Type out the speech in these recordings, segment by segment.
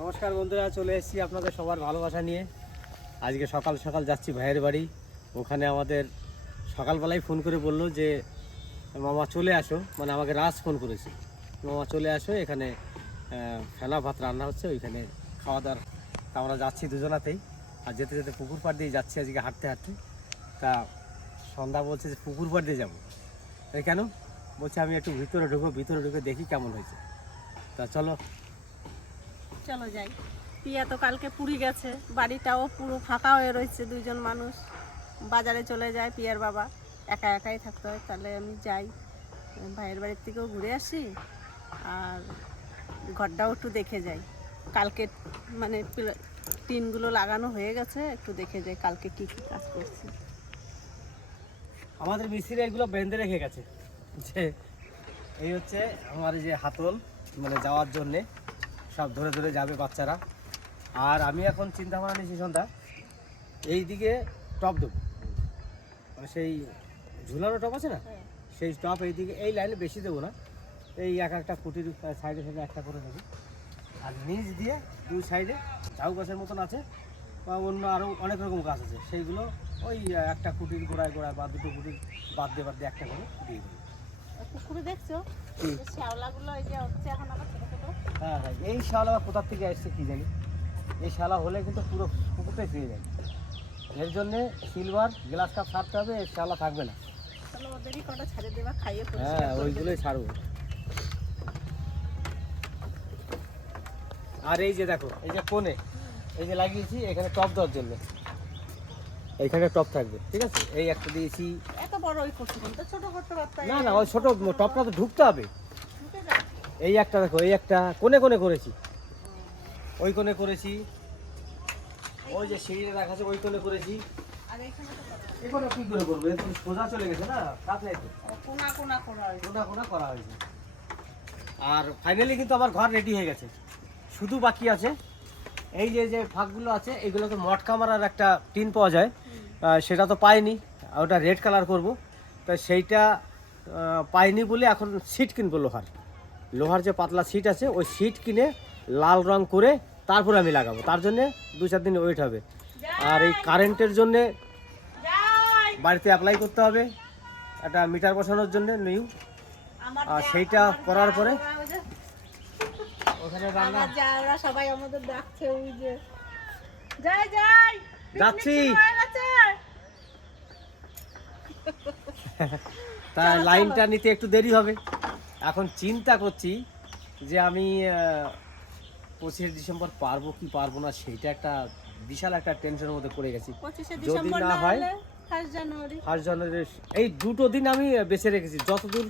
নমস্কার বন্ধুরা, চলে এসেছি আপনাদের সবার ভালোবাসা নিয়ে। আজকে সকাল সকাল যাচ্ছি ভাইয়ের বাড়ি। ওখানে আমাদের সকালবেলায় ফোন করে বললো যে মামা চলে আসো, মানে আমাকে রাজ ফোন করেছে, মামা চলে আসো, এখানে ফেনা ভাত রান্না হচ্ছে, ওইখানে খাওয়া দাওয়ার। তা আমরা যাচ্ছি দুজনাতেই। আর যেতে যেতে পুকুর পাড় দিয়ে যাচ্ছি আজকে হাঁটতে হাঁটতে। তা সন্ধ্যা বলছে যে পুকুর পাড় দিয়ে যাবো। এই কেন বলছে, আমি একটু ভিতরে ঢুকে দেখি কেমন হয়েছে। তা চলো যাই। পিয়া তো কালকে পুরী গেছে, বাড়িটাও পুরো ফাঁকা হয়ে রয়েছে, দুইজন মানুষ বাজারে চলে যায়, পিয়ার বাবা একা একাই থাকতে হয়। তাহলে আমি যাই, ভাইয়ের বাড়ির থেকেও ঘুরে আসি আর ঘরটাও একটু দেখে যাই। কালকে মানে টিনগুলো লাগানো হয়ে গেছে, একটু দেখে যাই কালকে কি কি কাজ করছি। আমাদের মিস্ত্রি এগুলো বেঁধে রেখে গেছে যে এই হচ্ছে আমার যে হাতল, মানে যাওয়ার জন্যে সব ধরে ধরে যাবে বাচ্চারা। আর আমি এখন চিন্তা ভাবনা নিয়েছি সন্ধ্যা এই দিকে টপ দেবো, মানে সেই ঝুলানো টপ আছে না, সেই টপ এই দিকে এই লাইনে বেশি দেবো না, এই এক একটা ফুটির সাইডে সাইডে একটা করে দেবো। আর নিচ দিয়ে দুই সাইডে ঝাউ গাছের মতন আছে বা অন্য আরও অনেক রকম গাছ আছে, সেইগুলো ওই একটা কুটির গোড়ায় বা দুটো কুটির বাদ দিয়ে একটা করে দিয়ে দেবো। পুকুরে দেখছো শ্যাওলাগুলো এই যে হচ্ছে এখন আমার ছোট ছোট। হ্যাঁ, এই শালা কোথার থেকে আসছে কি জানি, এই শালা হলে কিন্তু পুরো পুকুরটাই ফিরে যায়। এর জন্যে সিলভার গ্লাস কাপ ছাড়তে হবে, এর শালা থাকবে না। তাহলে ওদেরই কটা ছেড়ে দেবা, খাইয়ে হ্যাঁ, ওইগুলোই ছাড়বো। আর এই যে দেখো, এই যে কোণে এই যে লাগিয়েছি, এখানে টপ দেওয়ার জন্য এইখানে টপ থাকবে, ঠিক আছে। এই একটা দিয়েছি, এত বড় ওই করছি কিন্তু ছোট করতে পারতাম না ওই ছোট টপটা তো ঢুকতে হবে। এই একটা দেখো, এই একটা কোণে করেছি, ওই কোণে করেছি, ওই যে সিঁড়িতে রাখা আছে ওই কোণে করেছি। আর এখানে তো এখানে কি করে করবো, এখন সোজা চলে গেছে না, কাজ নাই তো, কোনা কোনা করা হয়েছে। কোনা করা হয়েছে। আর ফাইনালি কিন্তু আমার ঘর রেডি হয়ে গেছে, শুধু বাকি আছে এই যে যে ফাঁকগুলো আছে, এগুলোকে মটকা মারার একটা টিন পাওয়া যায়, সেটা তো পাইনি, ওটা রেড কালার করব। তো সেইটা পাইনি বলে এখন সিট কিনবো, লোহার যে পাতলা সিট আছে, ওই সিট কিনে লাল রং করে তারপরে আমি লাগাবো। তার জন্যে 2-4 দিন ওয়েট হবে। আর এই কারেন্টের জন্যে বাড়িতে অ্যাপ্লাই করতে হবে একটা মিটার বসানোর জন্য নিউ। আর সেইটা করার পরে ওখানে রান্না যারা সবাই আমাদের ডাকছে, ওই যে যাই যাচ্ছি, তা লাইনটা নিতে একটু দেরি হবে। এখন চিন্তা করছি যে আমি 25 ডিসেম্বর পারবো কি পারবো না, সেইটা একটা বিশাল একটা টেনশনের মধ্যে পড়ে গেছি। যদি না হয় 1 জানুয়ারি, এই 2 দিন আমি বেছে রেখেছি, যতদূর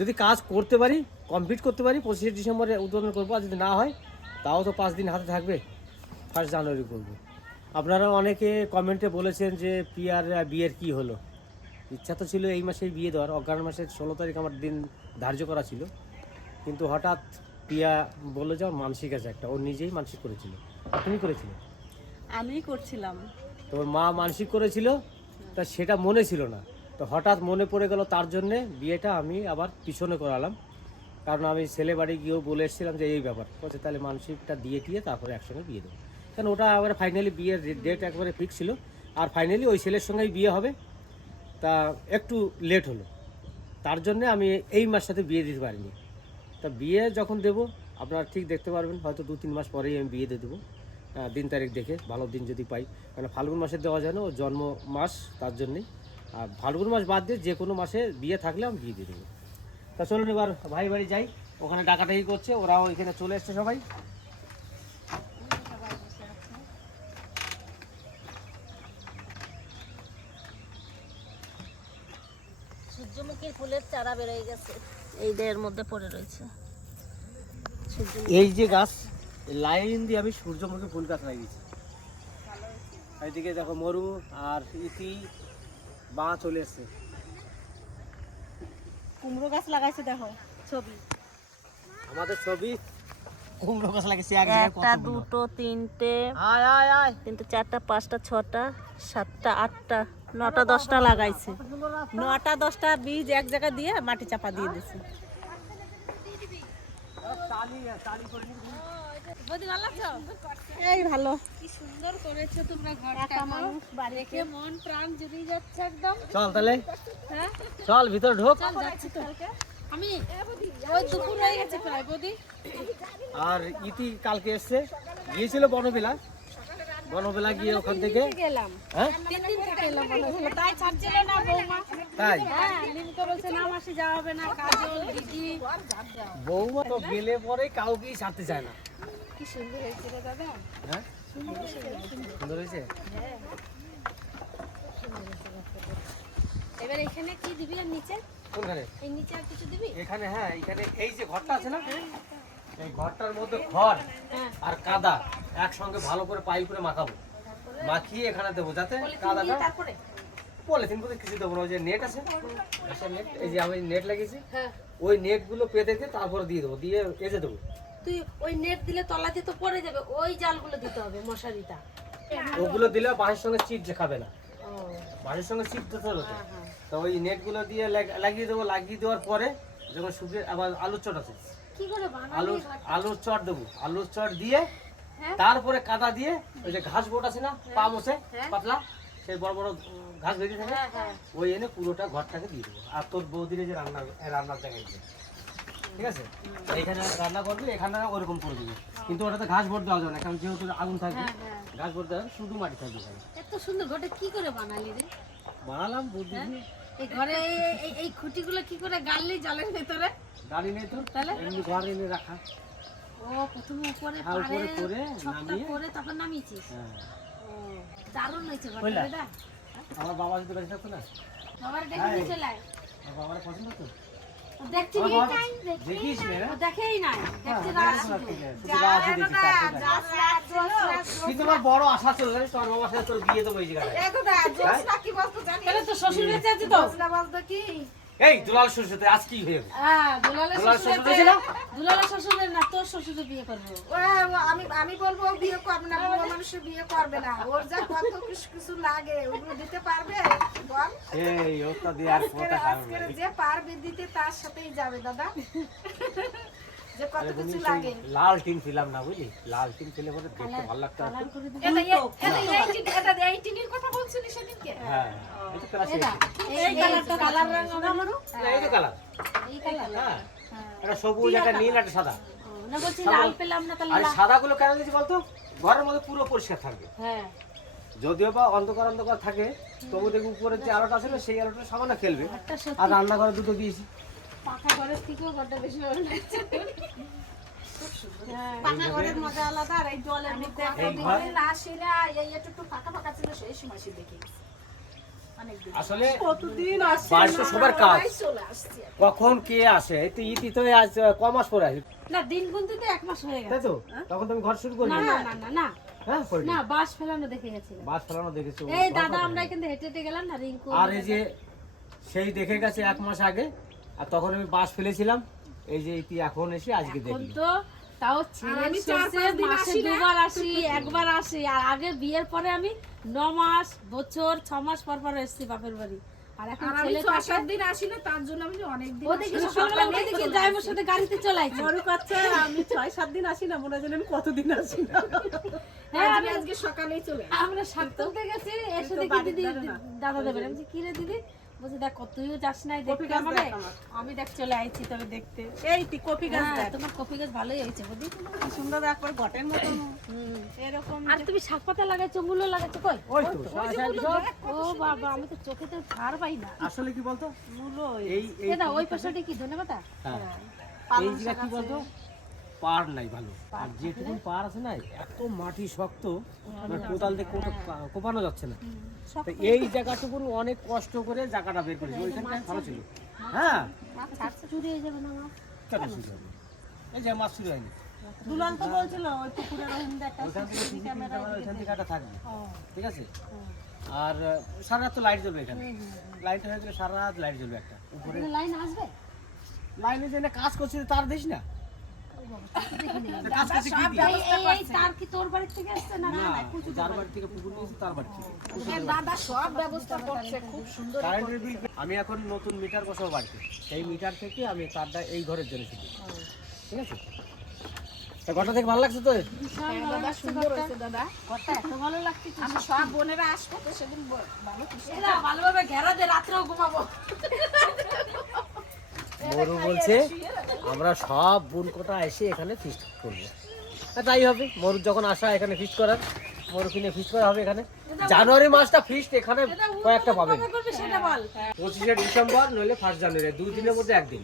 যদি কাজ করতে পারি, কমপ্লিট করতে পারি, 25 ডিসেম্বরে উদ্বোধন করবো। আর যদি না হয় তাও তো 5 দিন হাতে থাকবে, 1 জানুয়ারি করবো। আপনারা অনেকে কমেন্টে বলেছেন যে পিয়ার বিয়ের কি হলো। ইচ্ছা তো ছিল এই মাসেই বিয়ে দেওয়ার, অগ্রহায়ণ মাসের 16 তারিখ আমার দিন ধার্য করা ছিল, কিন্তু হঠাৎ পিয়া বললো যে আমার মানসিক আছে একটা, ও নিজেই মানসিক করেছিল। তুমি করেছিলে? আমি করছিলাম। তোর মা মানসিক করেছিল, তা সেটা মনে ছিল না, তো হঠাৎ মনে পড়ে গেল, তার জন্যে বিয়েটা আমি আবার পিছনে করালাম। কারণ আমি ছেলে বাড়ি গিয়েও বলে এসেছিলাম যে এই ব্যাপার বলছে, তাহলে মানসিকটা দিয়ে তারপরে একসঙ্গে বিয়ে দেবো। কারণ ওটা আবার ফাইনালি বিয়ের ডেট একবারে ফিক্স ছিল, আর ফাইনালি ওই ছেলের সঙ্গেই বিয়ে হবে। তা একটু লেট হলো, তার জন্যে আমি এই মাসটাতে বিয়ে দিতে পারিনি। তা বিয়ে যখন দেবো আপনারা ঠিক দেখতে পারবেন, হয়তো 2-3 মাস পরেই আমি বিয়ে দিয়ে দেবো, দিন তারিখ দেখে ভালো দিন যদি পাই। মানে ফাল্গুন মাসে দেওয়া যায় না, ও জন্ম মাস, তার জন্যেই। আর ফাল্গুন মাস বাদ দিয়ে যে কোনো মাসে বিয়ে থাকলে আমি বিয়ে দিয়ে দেবো। তা চলুন এবার ভাই বাড়ি যাই, ওখানে ডাকাডাকি করছে, ওরাও এখানে চলে এসছে সবাই। সূর্যমুখীর ফুলের চারা বেরিয়ে গেছে, এই এর মধ্যে পড়ে রয়েছে। এই যে গাছ লাইন দিয়ে আমি সূর্যমুখী ফুল গাছ লাগিয়েছি। এইদিকে দেখো মরু আর ইতি বা চলে এসছে। কুমড়ো গাছ লাগাইছে, দেখো ছবি, আমাদের ছবি কুমড়ো গাছ লাগিয়েছি। 1, 2, 3, 4, 5, 6, 7, 8, 9, 10টা লাগাইছে। 9, 10টা বীজ এক জায়গায় দিয়ে মাটি চাপা দিয়ে দিয়েছে। বৌদি ভালো আছো? এই ভালো। কি সুন্দর করেছো তোমরা ঘরটা, একা মানুষ বাড়িতে। দেখে মন প্রাণ জুড়িয়ে যাচ্ছে একদম। চল তাহলে, হ্যাঁ চল ভিতর ঢোক। চল যাচ্ছি তো। আমি ওই দুপুর হয়ে গেছে প্রায় বৌদি। আর ইতি কালকে এসছে, গিয়েছিল বনবেলা গিয়ে ওখান থেকে গেলাম হ্যাঁ 3 দিন থেকে এলাম বলে তাই ছাড়ছিল না বৌমা। তাই হ্যাঁ লিমকে বলছে না মাসি যাওয়া হবে না, কাজল দিদি। বৌমা তো গেলে পরে কাউকেই ছাড়তে চায় না। কি সুন্দর হয়েছে রে দাদা। হ্যাঁ সুন্দর হয়েছে। এবার এখানে কি দিবি আর নিচে? কোনখানে? এই নিচে আর কিছু দিবি? এখানে, হ্যাঁ এখানে এই যে ঘরটা আছে না, এই ঘরটার মধ্যে খড় হ্যাঁ আর কাদা একসঙ্গে ভালো করে পাইল করে মাখাবো, মাখিয়ে এখানে দেবো যাতে কাদাটা তারপরে পলিথিন করে কিছু দেবো না। ওই যে নেট আছে, নেট, এই যে আমি নেট লাগিয়েছি, হ্যাঁ ওই নেট গুলো পেতে দিয়ে তারপরে দিয়ে দেবো, দিয়ে এসে দেবো। তুই ওই নেট দিলে তলা দিয়ে তো পড়ে যাবে, ওই জালগুলো দিতে হবে মশারিটা। ওগুলো দিলে বাঁশের সঙ্গে চিট খাবে না, ও বাঁশের সঙ্গে চিট দিতে হলো তো। হ্যাঁ হ্যাঁ তো ওই নেট গুলো দিয়ে লাগিয়ে দেবো, লাগিয়ে দেওয়ার পরে যখন শুকিয়ে আবার আলুর চট আছে, কি করে বানাবি? আলুর চট দেবো, আলুর চট দিয়ে হ্যাঁ। তারপরে কাদা দিয়ে ওই যে ঘাস বোট আছে না পা মোছে হ্যাঁ। পাতলা, সেই বড় বড় ঘাস বেরিয়ে থাকে, হ্যাঁ হ্যাঁ ওই এনে পুরোটা ঘরটাকে দিয়ে দেবো। আর তোর বৌদির যে রান্নার জায়গায় আছে, ঠিক আছে, এখানে রান্না করবি, এখানে ওরকম করে দিবি, কিন্তু ওটাতে ঘাস ভোট দেওয়া যাবে না, কারণ যেহেতু আগুন থাকবে, হ্যাঁ হ্যাঁ ঘাস ভোট দেওয়া যাবে, শুধু মাটি থাকবে এখানে। এত সুন্দর ঘরটা কি করে বানালি রে? বানালাম বুদ্ধি দিয়ে। এই ঘরে এই খুঁটিগুলো কি করে গাড়লি জলের ভেতরে? গাড়ি নেই তো, তাহলে? এমনি ঘর এনে রাখা। ও প্রথমে উপরে হ্যাঁ, পারে উপরে করে ছকটা নামিয়ে। করে তারপর নামিয়েছিস। হ্যাঁ, ও দারুণ হয়েছে ঘরটা বুঝলা? দাদা। আমার বাবা যদি বেঁচে থাকতো না, বাবার ডেকে হ্যাঁ। নিয়ে চলে আয়। আমার বাবার পছন্দ তো। ও দেখছি আমার এই বাবা টাইম দেখিস না, ও দেখেই নাই, দেখছি হ্যাঁ, রাত শুধু শুধু। রাতই দেখিস, আর কোথায়? কিন্তু আমার বড় আশা ছিল জানিস, তোর বাবার সাথে তোর বিয়ে দেবো এই জায়গায়। তাহলে তো শ্বশুর বেঁচে আছে তো? এই দুলাল শ্বশুর আজ কি হয়ে গেল? হ্যাঁ দুলালের দুলাল শ্বশুর শ্বশুর বেঁচে হয়েছে না? দুলালের শ্বশুরের না, তোর শ্বশুরের বিয়ে করবো। আমি বলবো ও বিয়ে করবে না, বুড়ো মানুষের বিয়ে করবে না, ওর যা কত কিছু লাগে ওগুলো দিতে পারবে বল? এই ওটা দিয়ে আর কথা খাবে আজকের যে পারবে দিতে তার সাথেই যাবে দাদা, যে কত কিছু লাগে। লাল টিন ছিলাম না বুঝলি, লাল টিন ছিলে পরে দেখতে ভালো লাগতো। কালার করে দিবি। এই টিনের কথা বলছিলি সেদিনকে? হ্যাঁ এই তো কালার এটা এই কালারটা কালার রং আমারও এই তো কালার, এই কালার। হ্যাঁ এটা সবুজ, একটা নীল, একটা সাদা। না বলছি লাল পেলাম না তাহলে আর লাল। সাদা গুলো কেন দিয়েছি বলতো, ঘরের মধ্যে পুরো পরিষ্কার থাকবে, হ্যাঁ যদিও বা অন্ধকার অন্ধকার থাকে, তবু দেখবি উপরের যে আলোটা আছে না, সেই আলোটা সামান্য খেলবে। একটা সত্যি আর রান্নাঘরে দুটো দিয়েছি। পাকা ঘরের থেকেও ঘরটা বেশি ভালো লাগছে। হ্যাঁ পাকা ঘরের মজা আলাদা, আর এই জলের মধ্যে এই ঘর আসি না, এই একটু ফাঁকা ফাঁকা ছিল সেই সময় সে দেখি অনেকদিন আসলে কতদিন আসছে বাড়িতে সবার কাজ, চলে আসছি। কখন কে আসে, এই তো ইতি তো আজ ক মাস পরে আসে, না দিন গুনতে তো 1 মাস হয়ে তাই গেছে। তো, তখন তুমি ঘর শুরু করলি না না না না না হ্যাঁ করে না বাস ফেলানো দেখে গেছিলাম। বাস ফেলানো দেখেছো? এই দাদা আমরা এখান থেকে হেঁটে হেঁটে গেলাম না রিঙ্কু। আর এই যে সেই দেখে গেছে 1 মাস আগে, আর তখন আমি বাস ফেলেছিলাম, এই যে ইতি এখন এসে আজকে এখন দেখলি। তো তাও ছেলে আমি শেষে 4-5 দিন মাসে আসি না। 2বার আসি, 1বার আসি। আর আগে বিয়ের পরে আমি 9 মাস, বছর, 6 মাস পর পর এসেছি বাপের বাড়ি। আর এখন আর আমি ছেলে 6-7 দিন আসি না, তার জন্য আমি অনেক দিন ও দেখি সকালবেলা উঠে দেখি ড্রাইভার সাথে গাড়িতে চলে আইছি। মরু কাছে আমি 6-7 দিন আসি না, মনে হয় যেন আমি কতদিন আসি না। হ্যাঁ আমি আজকে সকালেই চলে আমরা সাতটাতে গেছি, এসে দেখি বাড়ির দিদি ধারে না। দাদা দেবেন। আমি বলছি, কি রে দিদি? বলছি দেখ তুইও যাস নাই দেখতে গাছ আমারে। দেখ আমার। আমি দেখ চলে আইছি তবে দেখতে। এই তুই কপি গাছ হ্যাঁ দেখ, তোমার কপি গাছ ভালোই হয়েছে বুঝি। কি সুন্দর একবার ঘটের মতন এরকম। আর তুমি শাক পাতা লাগাইছো, মূলো লাগাইছো কই? ওই তো সারাসারি সব। ও বাবা আমি তো চোখেতে ছাড় পাই না। আসলে কি বলতো, মূলো এই এই দাদা ওই পাশে কি ধন্যবাদ। হ্যাঁ, এই জায়গা কি বলতো, পার নাই ভালো, আর যেটুকু পার আছে না, এত মাটি শক্ত, মানে কোদাল দিয়ে কোপানো যাচ্ছে না। তো এই জায়গাটুকু অনেক কষ্ট করে জায়গাটা বের করেছি, ওইখানটা ভালো ছিল। হ্যাঁ চুরি হয়ে যাবে না আমার। কেন শুরু হয়নি? এই যে মাছ শুরু হয়নি, দুলাল তো বলছিল ওই পুকুরের ওখানে একটা ওইখান থেকে CCTV ক্যামেরা ওইখান থেকে একটা থাকবে, ও ঠিক আছে। আর সারা রাত তো লাইট জ্বলবে এখানে, লাইট হয়ে গেলে সারা রাত লাইট জ্বলবে একটা উপরে। এখানে লাইন আসবে? লাইনে যে কাজ করছে তার দিস না, কাজ করছে কি দিয়ে? এই তার কি তোর বাড়ি থেকে আসছে না? না, যার বাড়ি থেকে পুকুর নিয়েছে তার বাড়ি থেকে। দাদা সব ব্যবস্থা করছে খুব সুন্দর। কারেন্টের বিল আমি এখন নতুন মিটার বসাবো বাড়িতে, সেই মিটার থেকে আমি তারটা এই ঘরের জন্য শুধু, ঠিক আছে। তা ঘরটা থেকে ভালো লাগছে তো? দাদা সুন্দর হয়েছে দাদা। ঘরটা এত ভালো লাগছে। আমার সব বোনেরা আসবে তো সেদিন ভালো খুশি। এরা ভালোভাবে ঘেরা দিয়ে রাত্রেও ঘুমাবো। মরু বলছে আমরা সব বোন কোটা এসে এখানে ফিস্ট করবো। তাই হবে, মরুর যখন আসা এখানে ফিস্ট করার, মরু কিনে ফিস্ট করা হবে এখানে। জানুয়ারি মাসটা ফিস্ট এখানে কয়েকটা পাবেন। কবে করবে সেটা বল। 25শে ডিসেম্বর নইলে 1 জানুয়ারি, 2 দিনের মধ্যে একদিন।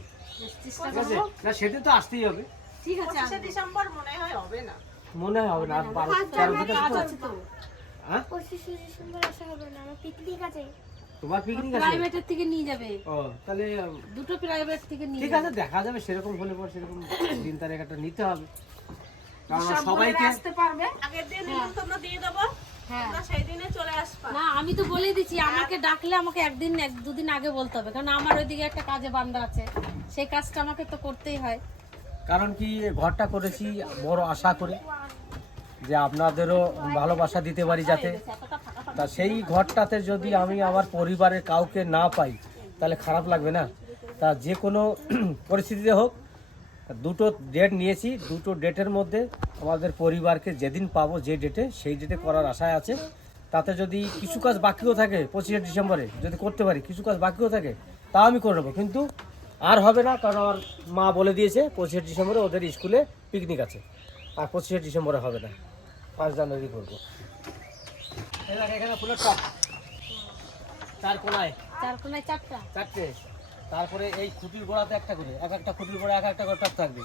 ঠিক আছে? না সেদিন তো আসতেই হবে। ঠিক আছে। 25শে ডিসেম্বর মনে হয় হবে না। মনে হয় হবে না, আর 12-13 দিন কাজ আছে আছে তো। তো। হ্যাঁ? 25শে ডিসেম্বর আসা হবে না, আমার পিকনিক আছে। তোমার পিকনিক আছে? প্রাইভেটের থেকে নিয়ে যাবে। ও তাহলে দুটো প্রাইভেট থেকে নিয়ে ঠিক যাবে। আছে, দেখা যাবে সেরকম হলে পর সেরকম দিন তারিখ একটা নিতে হবে। কারণ সব সবাইকে বোনেরা আসতে পারবে। আগের দিন নিমন্ত্রণ দিয়ে দেবো, হ্যাঁ। তোমরা সেই দিনে চলে আসবা। না আমি তো বলে দিচ্ছি, আমাকে ডাকলে আমাকে একদিন দুদিন আগে বলতে হবে, কারণ আমার ওইদিকে একটা কাজে বান্ধা আছে, সেই কাজটা আমাকে তো করতেই হয়। কারণ কি ঘরটা করেছি বড় আশা করে যে আপনাদেরও ভালোবাসা দিতে পারি যাতে। তা সেই ঘরটাতে যদি আমি আমার পরিবারের কাউকে না পাই তাহলে খারাপ লাগবে না। তা যে কোনো পরিস্থিতিতে হোক, দুটো ডেট নিয়েছি, দুটো ডেটের মধ্যে আমাদের পরিবারকে যেদিন পাবো যে ডেটে, সেই ডেটে করার আশায় আছে। তাতে যদি কিছু কাজ বাকিও থাকে 25শে ডিসেম্বরে যদি করতে পারি, কিছু কাজ বাকিও থাকে তাও আমি করে নেবো, কিন্তু আর হবে না। কারণ আমার মা বলে দিয়েছে 25শে ডিসেম্বরে ওদের স্কুলে পিকনিক আছে, আর 25শে ডিসেম্বরে হবে না, 5 জানুয়ারি করবো। এখানে ফুলের টপ 4 কোনায়, 4 কোনায় 4টা। 4টে। তারপরে এই খুঁটির গোড়াতে একটা করে, এক একটা খুঁটির গোড়া এক একটা করে টপ থাকবে।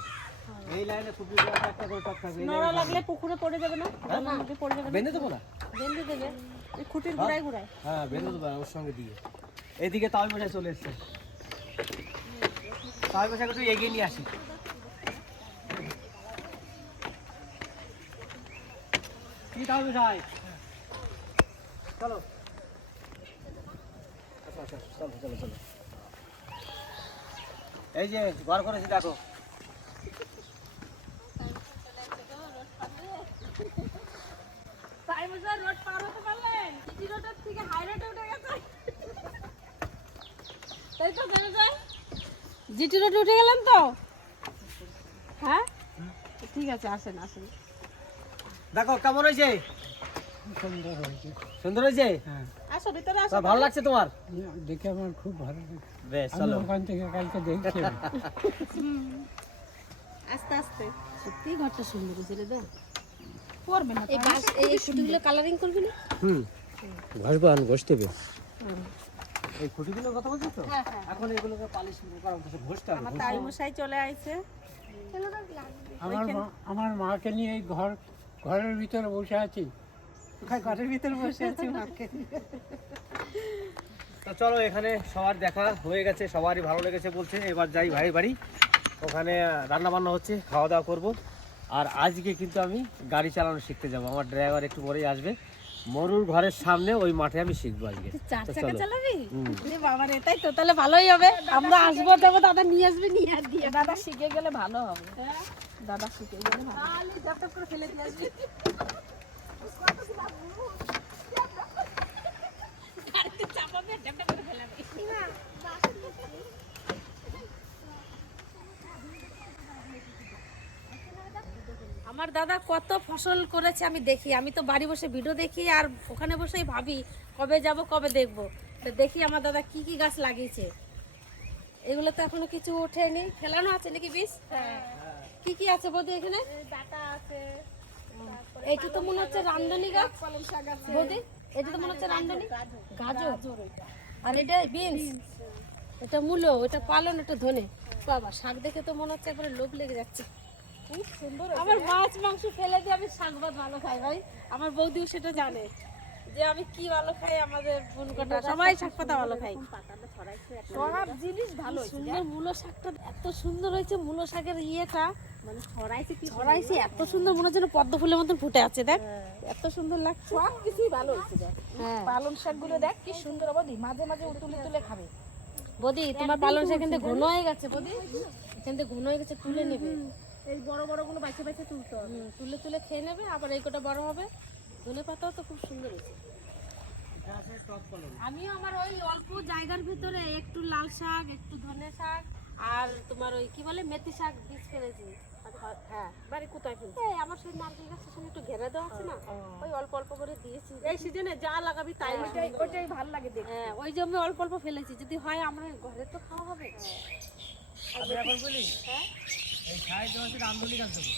এই লাইনে খুঁটির গোড়াতে একটা করে টপ থাকবে। নড়া লাগলে পুকুরে পড়ে যাবে না? নদী পড়ে যাবে না? বেঁধে দেবো না? বেঁধে দেবে। এই খুঁটির গোড়ায় গোড়ায়। হ্যাঁ বেঁধে দেবো ওর সঙ্গে দিয়ে। এইদিকে তাওই মশাই চলে এসছে, তাওই মশাইকে একটু এগিয়ে নিয়ে আসি। কি তাওই মশাই, চলো আসো, আসো, চলো চলো চলো। এই যে ঘর করেছি দেখো। তাই বলে রোড পার হতে পারলেন? সিটি রোডের থেকে হাই রোডে উঠে গেছে। তাই তো জানা যায়। জিটি রোডে উঠে গেলেন তো? হ্যাঁ? ঠিক আছে, আসেন আসেন। দেখো কেমন হয়েছে? সুন্দর হয়েছে? আসো ভিতরে আসো। তা ভালো লাগছে তোমার? দেখে আমার খুব ভালো লাগছে। বেশ আমি চলো। ওখান থেকে কালকে দেখছি। আস্তে আস্তে। সত্যি ঘরটা সুন্দর হয়েছে রে দা। করবে না। এই বাস এই খুঁটিগুলো কালারিং করবি না? ঘষবান ঘষতে হবে। এই খুঁটিগুলোর কথা বলছিস তো? এখন এগুলোকে পালিশ করা হচ্ছে, ঘষতে হবে। আমার তাই মশাই চলে আইছে। আমার মাকে নিয়ে এই ঘরের ভিতরে বসে আছি। ঘরের ভিতরে বসে আছি মাকে। তো চলো, এখানে সবার দেখা হয়ে গেছে, সবারই ভালো লেগেছে বলছে। এবার যাই ভাই বাড়ি, ওখানে রান্না বান্না হচ্ছে, খাওয়া দাওয়া করবো। আর আজকে কিন্তু আমি গাড়ি চালানো শিখতে যাবো, আমার ড্রাইভার একটু পরেই আসবে। মরুর ঘরের সামনে ওই মাঠে আমি শিখবো আজকে। চার তো চাকা চলো। চালাবি? রে বাবা রে, তাই তো, তাহলে ভালোই হবে। আমরা আসবো, যাবো, দাদা নিয়ে আসবে, নিয়ে আর দিয়ে দাদা শিখে গেলে ভালো হবে। দাদা শিখে গেলে ভালো। তাহলে ঝপঝপ করে ফেলে দিয়ে আসবি। গাড়িতে চাপাবে, ঝপঝপ করে ফেলাবে। আমার দাদা কত ফসল করেছে আমি দেখি, আমি তো বাড়ি বসে ভিডিও দেখি আর ওখানে বসেই ভাবি কবে যাব কবে দেখবো। তো দেখি আমার দাদা কি কি গাছ লাগিয়েছে। এগুলো তো এখনো কিছু ওঠেনি, ফেলানো আছে নাকি বীজ? কি কি আছে বৌদি এখানে? ডাটা আছে। এইটা তো মনে হচ্ছে রামদানি গাছ বৌদি, এটা তো মনে হচ্ছে রামদানি গাজর, আর এটা বিনস, এটা মূলো, এটা পালন, এটা ধনে। বাবা শাক দেখে তো মনে হচ্ছে একবারে লোভ লেগে যাচ্ছে। খুব সুন্দর। আমার মাছ মাংস ফেলে দিয়ে আমি শাক ভাত ভালো খাই ভাই। আমার বৌদিও সেটা জানে যে আমি কি ভালো খাই, আমাদের বোন কটা সবাই শাক পাতা ভালো খাই। সব জিনিস ভালো। সুন্দর মূলো শাকটা এত সুন্দর হয়েছে, মূলো শাকের ইয়েটা মানে ছড়াইছে এত সুন্দর, মনে হচ্ছে যেন পদ্ম ফুলের মতন ফুটে আছে। দেখ এত সুন্দর লাগছে। সব কিছুই ভালো হয়েছে। দেখ হ্যাঁ পালং শাকগুলো দেখ কি সুন্দর বৌদি, মাঝে মাঝে তুলে তুলে খাবে। বৌদি তোমার পালং শাক কিন্তু ঘন হয়ে গেছে বৌদি, এখান থেকে ঘন হয়ে গেছে, তুলে নেবে। এই বড় বড় গুলো বাইছে বাইছে তুলতে হবে। তুলে তুলে খেয়ে নেবে, আবার এই কটা বড় হবে। ধনে পাতাও তো খুব সুন্দর হয়েছে। আমিও আমার ওই অল্প জায়গার ভিতরে একটু লাল শাক, একটু ধনে শাক, আর তোমার ওই কি বলে মেথি শাক বীজ ফেলেছি। আর হ্যাঁ বাড়ি কোথায় ফেলছি? এই আমার সেই নারকেল গাছের সঙ্গে একটু ঘেরা দেওয়া আছে না, ওই অল্প অল্প করে দিয়েছি। এই সিজনে যা লাগাবি তাই ওইটাই ভালো লাগে দেখতে। হ্যাঁ ওই যে আমি অল্প অল্প ফেলেছি, যদি হয় আমরা ঘরে তো খাওয়া হবে। আমি এখন বলি এই সাইড হচ্ছে রামদুলি গাছ দেবো।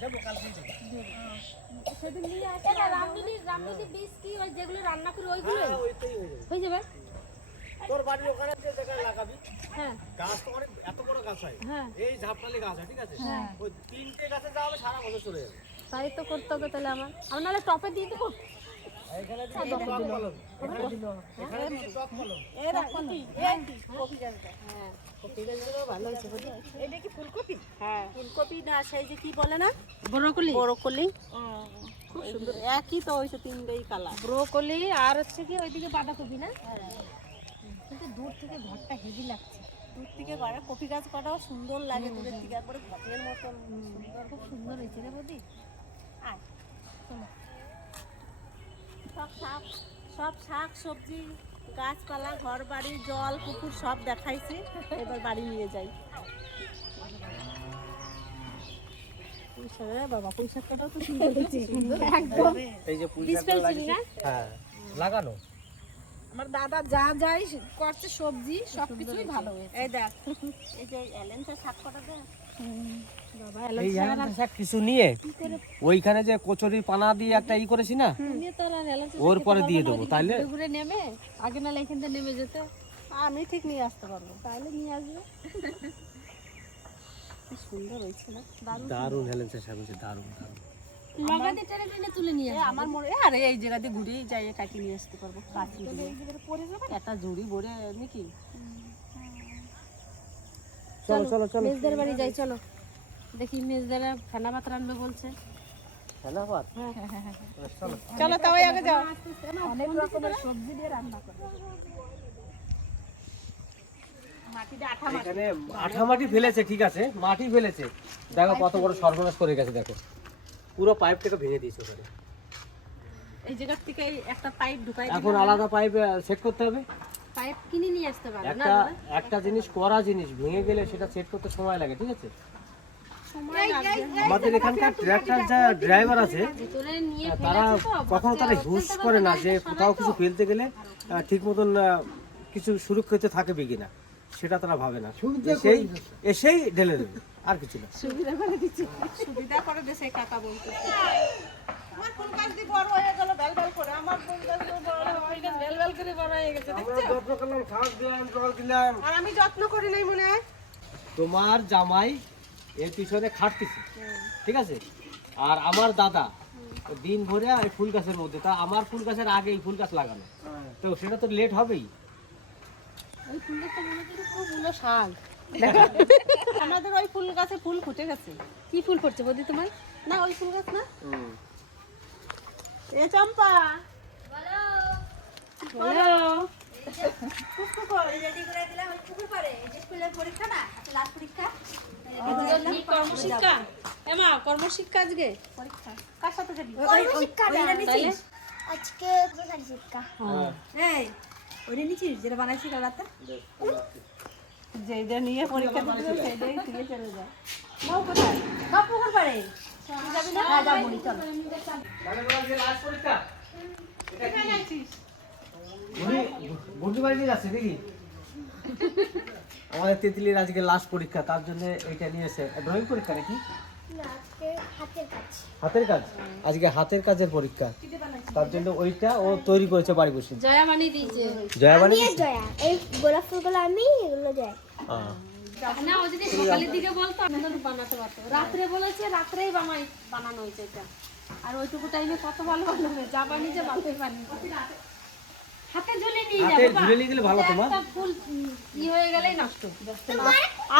দেবো কালকে দেবো। সেদিন নিয়ে আসে না রামদুলি বীজ কি ওই যেগুলো রান্না করে ওইগুলো হ্যাঁ, ওইটাই হয়ে যাবে। হয়ে যাবে। তোর বাড়ির ওখানে যে জায়গায় লাগাবি হ্যাঁ গাছ তো অনেক এত বড় গাছ হয়, হ্যাঁ এই ঝাপটালি গাছ হয়, ঠিক আছে? ওই 3টে গাছে যা হবে সারা বছর চলে যাবে। তাই তো করতে হবে তাহলে আমার নাহলে টপে দিয়ে দেবো। এখানে দিবি টক কলম, এখানে দিবি টক কলম। এরা কপি কপি গাছটা। হ্যাঁ কপি গাছগুলো ভালো হয়েছে বুঝলি? এটা কি ফুলকপি? হ্যাঁ ফুলকপি না, সেই যে কি বলে না ব্রোকলি, ব্রোকলি, খুব সুন্দর। একই তো হয়েছে, তিনটেই কালার। ব্রোকলি আর হচ্ছে কি ওইদিকে বাঁধাকপি না, কিন্তু দূর থেকে ঘরটা হেভি লাগছে। দূর থেকে করে কপি গাছ কটাও সুন্দর লাগে, দূরের থেকে একবারে ঘরের মতন সুন্দর। খুব সুন্দর হয়েছে রে বৌদি। আয় চলো। সব শাক সবজি গাছপালা ঘর বাড়ি জল পুকুর সব দেখাইছি, এবার বাড়ি নিয়ে যাই। বাবা পুঁইশাকটাও তো সুন্দর হয়েছে। এই যে বীজ ফেলছিলি না? হ্যাঁ লাগানো। আমার দাদা যা যাই করছে সবজি সবকিছুই ভালো হয়েছে। এই দেখ এই যে এলেন্সের শাক কটা দেখ বাবা এই এলাকা শাক কিছু নিয়ে ওইখানে যে কচুরি পানা দিয়ে একটা ই করেছি না, তুমি তো আর এলাচ ওর পরে দিয়ে দেবো, তাহলে ঘুরে নেমে আগে নালে এখান থেকে নেমে যেতে। আমি ঠিক নিয়ে আসতে পারবো। তাহলে নিয়ে আসবে। কি সুন্দর হয়েছে না? দারুণ হেলেন্সের শাক হয়েছে, দারুণ দারুণ। লগাতে টেনে টেনে তুলে নিয়ে এই আমার মনে আরে এই জায়গা দিয়ে ঘুরেই যাই, কাটিয়ে নিয়ে আসতে পারবো। কাটি দিয়ে একটা ঝুড়ি ভরে নাকি। চলো চলো চলো। মেজদের বাড়ি যাই চলো, দেখি মেজদারা ফেনা ভাত রান্না বলছে। হ্যাঁ আবার চলো। চলো তাও আগে যাও। অনেক রকমের সবজি দিয়ে রান্না করে। এখানে আঠা মাটি ফেলেছে, ঠিক আছে, মাটি ফেলেছে, দেখো কত বড় সর্বনাশ করে গেছে, দেখো পুরো পাইপটাকে ভেঙে দিয়েছে ওখানে। এই জায়গা থেকে এই একটা পাইপ ঢুকাই এখন আলাদা পাইপ সেট করতে হবে। পাইপ কিনে নিয়ে আসতে পারো না একটা একটা জিনিস করা জিনিস ভেঙে গেলে সেটা সেট করতে সময় লাগে, ঠিক আছে? আমাদের এখানকার ট্রাক্টর যা ড্রাইভার আছে ভিতরে নিয়ে তারা কখনো তারা হুশ করে না যে কোথাও কিছু ফেলতে গেলে ঠিক মতন কিছু সুরক্ষিত থাকবে কিনা, সেটা তারা ভাবে না, এসেই ঢেলে দেবে, আর কিছু না। সুবিধা করে দিচ্ছে, সুবিধা করে দেশে কাকা বলতে। আমার ফুল গাছ দিয়ে বড় হয়ে গেল বেল বেল করে, আমার ফুল গাছ বড় হয়ে গেল বেল বেল করে বড় হয়ে গেছে। আমরা যত্ন করলাম, ঘাস দিলাম, জল দিলাম, আর আমি যত্ন করি নাই মনে হয়। তোমার জামাই এর পিছনে খাটতেছে, ঠিক আছে, আর আমার দাদা দিন ভরে এই ফুল গাছের মধ্যে, তা আমার ফুল গাছের আগে এই ফুল গাছ লাগানো, তো সেটা তো লেট হবেই। ওই ফুলটা তো মনে করি খুব উলো শাক। আমাদের ওই ফুল গাছে ফুল ফুটে গেছে। কি ফুল পড়ছে বৌদি তোমার? না ওই ফুল গাছ না। এ চম্পা বলো। কি কর্মশিক্ষা? এমা কর্মশিক্ষা আজকে কার সাথে যাবি? তাইলে? আজকে শিক্ষা এই ওরে নিছিস যেটা বানাইছি কাল রাতে, যেটা নিয়ে পরীক্ষা দিতে সেটাই দিয়ে চলে যায়। নাও কোথায়? সব পুকুর পাড়ে যাবি না? হ্যাঁ যাবো চল। এখানে আছিস? বুদ্ধি বাড়ি যাচ্ছে দেখি। আমাদের তেঁতুলির আজকে লাস্ট পরীক্ষা, তার জন্য এইটা নিয়েছে। ড্রয়িং পরীক্ষা নাকি? না আজকে হাতের কাজ হাতের কাজ, আজকে হাতের কাজের পরীক্ষা, তার জন্য ওইটা ও তৈরি করেছে বাড়ি বসে। জয়া বানিয়ে দিয়েছে। জয়া বাড়ি আমি জয়া এই গোলাপ ফুলগুলো আমি এগুলো জয়া না ও যদি সকালের দিকে বলতো আমি তো বানাতে পারতো। রাত্রে বলেছে, রাত্রেই বানানো হয়েছে এটা। আর ওইটুকু টাইমে কত ভালো ভালো হয়ে যা বানিয়েছে বাপের বানিয়েছে। হাতে ঝুলে নিয়ে হাতে যাবো ঝুলে নিয়ে গেলে ভালো তোমার। একটা ফুল হয়ে গেলেই নষ্ট।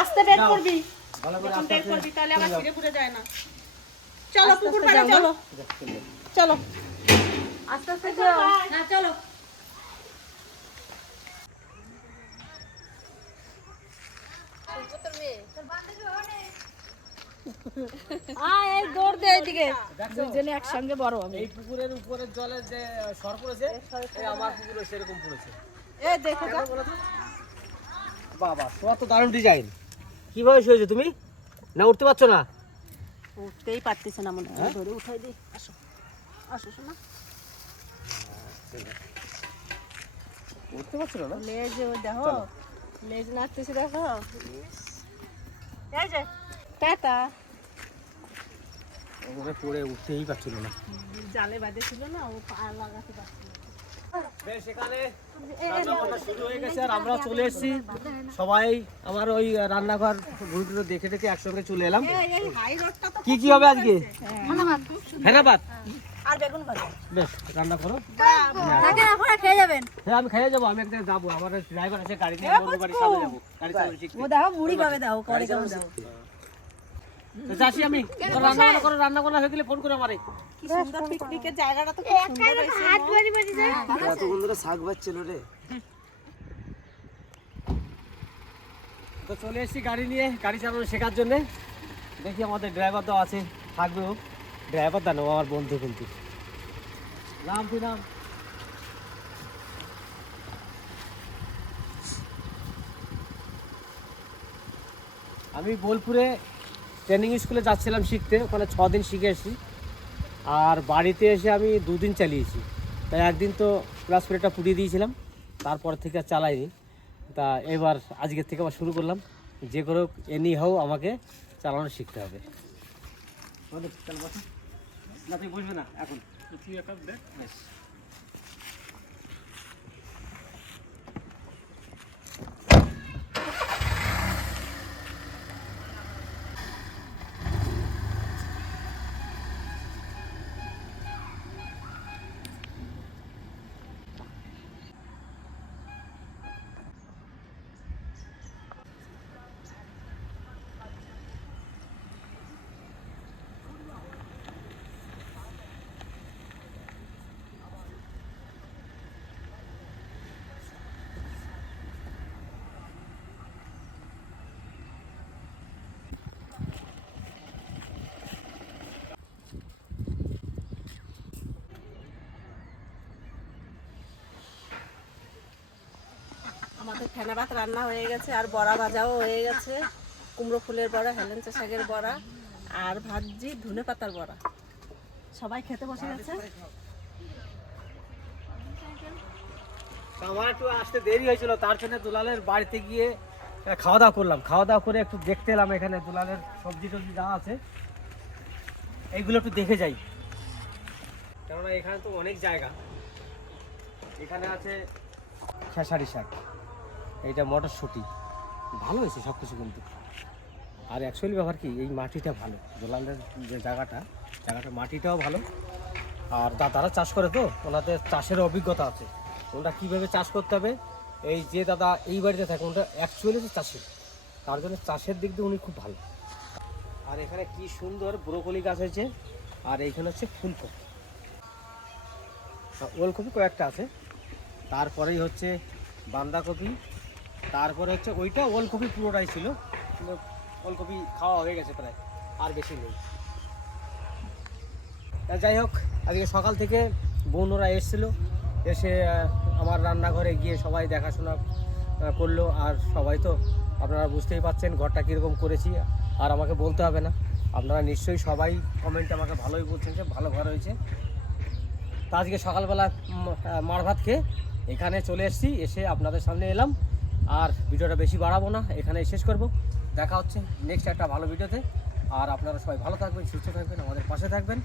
আস্তে বের করবি, ভালো করে যখন আস্তে বের আস্তে করবি তাহলে আবার ফিরে ঘুরে যায় না। চলো পুকুর পাড়ে চলো, চলো আস্তে আস্তে যাও। না চলো এই দৌড় দে এইদিকে, দুজনে একসঙ্গে বড় হবে। এই পুকুরের উপরের জলের যে সর পড়েছে, এই আমার পুকুরে সেরকম পড়েছে। এ দেখো তো বাবা তোমার তো দারুণ ডিজাইন, কিভাবে শুয়েছো তুমি? না উঠতে পারছো না? উঠতেই পারতেছে না মনে হয়, ধরে উঠাই দিই। আসো আসো শোনা, উঠতে পারছো না? লেজ দেখো, লেজ নাচতেছে দেখো। এই যে টাটা, ওখানে পড়ে উঠতেই পারছিল না। জালে বাঁধেছিল না, ও পা লাগাতে পারছিল না। বেশ, এখানে রান্না বান্না শুরু হয়ে গেছে আর আমরা চলে এসেছি সবাই। আমার ওই রান্নাঘর ঘুরটুরো দেখে দেখে একসঙ্গে চলে এলাম। এই হাই রোডটা তো কি কি হবে আজকে? ধন্যবাদ। আর বেগুন ভাজা। বেশ, রান্না করো। খেয়ে যাবেন। হ্যাঁ, আমি খেয়ে যাবো। আমি একদিন যাবো, আমার ড্রাইভার আছে, গাড়ি নিয়ে বন্ধু বাড়ির সামনে যাবো, গাড়ি চালানো শিখতে। দেখো মুড়ি খাবে, দাও করে কেমন দাও। তো যাচ্ছি আমি। তো রান্না বান্না করো, রান্না করা হয়ে গেলে ফোন করে আমারে। কি সুন্দর পিকনিকের জায়গাটা তো খুব সুন্দর হয়েছে। এত বন্ধুরা শাক বাজছিল রে। তো চলে এসেছি গাড়ি নিয়ে, গাড়ি চালানো শেখার জন্য। দেখি আমাদের ড্রাইভার তো আছে, থাকবেও। ড্রাইভার দানো আমার বন্ধু কিন্তু। নাম কি নাম? আমি বোলপুরে ট্রেনিং স্কুলে যাচ্ছিলাম শিখতে, ওখানে 6 দিন শিখে এসেছি। আর বাড়িতে এসে আমি 2 দিন চালিয়েছি। তাই একদিন তো ক্লাস প্লেটটা পুড়িয়ে দিয়েছিলাম, তারপর থেকে আর চালাইনি। তা এবার আজকের থেকে আবার শুরু করলাম। যে করে এনি হোক আমাকে চালানো শিখতে হবে। না তুই বুঝবে না এখন, তুই একটা দেখ। বেশ, আমাদের ফেনা ভাত রান্না হয়ে গেছে, আর বড়া ভাজাও হয়ে গেছে। কুমড়ো ফুলের বড়া, হেলেঞ্চা শাকের বড়া, আর ভাজি ধনে পাতার বড়া। সবাই খেতে বসে গেছে। আমার একটু আসতে দেরি হয়েছিল, তার জন্য দুলালের বাড়িতে গিয়ে খাওয়া দাওয়া করলাম। খাওয়া দাওয়া করে একটু দেখতে এলাম এখানে দুলালের সবজি টবজি যা আছে এইগুলো একটু দেখে যাই, কেননা এখানে তো অনেক জায়গা। এখানে আছে খেসারি শাক, এইটা মটরশুঁটি, ভালো হয়েছে সব কিছু কিন্তু। আর অ্যাকচুয়ালি ব্যাপার কি, এই মাটিটা ভালো, দুলালের যে জায়গাটা মাটিটাও ভালো। আর দাদারা চাষ করে তো, ওনাদের চাষের অভিজ্ঞতা আছে, ওটা কীভাবে চাষ করতে হবে। এই যে দাদা এই বাড়িতে থাকে, ওটা অ্যাকচুয়ালি তো চাষি, তার জন্য চাষের দিক দিয়ে উনি খুব ভালো। আর এখানে কি সুন্দর ব্রোকলি গাছ হয়েছে, আর এইখানে হচ্ছে ফুলকপি, ওলকপি কয়েকটা আছে, তারপরেই হচ্ছে বাঁধাকপি, তারপরে হচ্ছে ওইটা ওলকপি পুরোটাই ছিল, কিন্তু ওলকপি খাওয়া হয়ে গেছে প্রায়, আর বেশি নেই। যাই হোক, আজকে সকাল থেকে বোনরা এসেছিলো, এসে আমার রান্নাঘরে গিয়ে সবাই দেখাশোনা করলো। আর সবাই তো আপনারা বুঝতেই পারছেন ঘরটা কীরকম করেছি, আর আমাকে বলতে হবে না, আপনারা নিশ্চয়ই সবাই কমেন্টে আমাকে ভালোই বলছেন যে ভালো ঘর হয়েছে। তা আজকে সকালবেলা মার ভাত খেয়ে এখানে চলে এসেছি, এসে আপনাদের সামনে এলাম। আর ভিডিওটা বেশি বাড়াবো না, এখানেই শেষ করব। দেখা হচ্ছে নেক্সট একটা ভালো ভিডিওতে। আর আপনারা সবাই ভালো থাকবেন, সুস্থ থাকবেন, আমাদের পাশে থাকবেন।